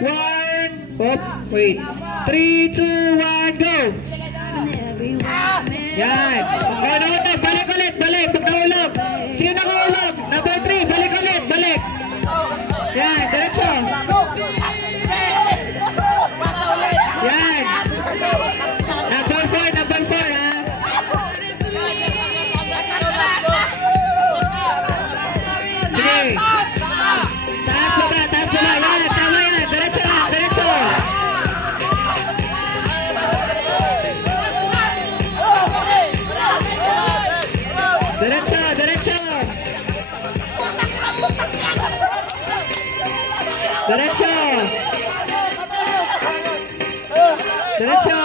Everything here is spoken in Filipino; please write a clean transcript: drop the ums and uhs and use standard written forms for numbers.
1. Oh, wait. 3, 2, 1, go! Yan. Pagkaulog, balik ulit, balik. Pagkaulog. Sino nakaulog? Number 3, balik ulit, balik. Yan, diretso. Yan. Number 4, number 4, ha? Sige. Taas baba, taas baba. Yan, tama yan. Diretso lang, diretso. Diretso, diretso. Diretso. Diretso.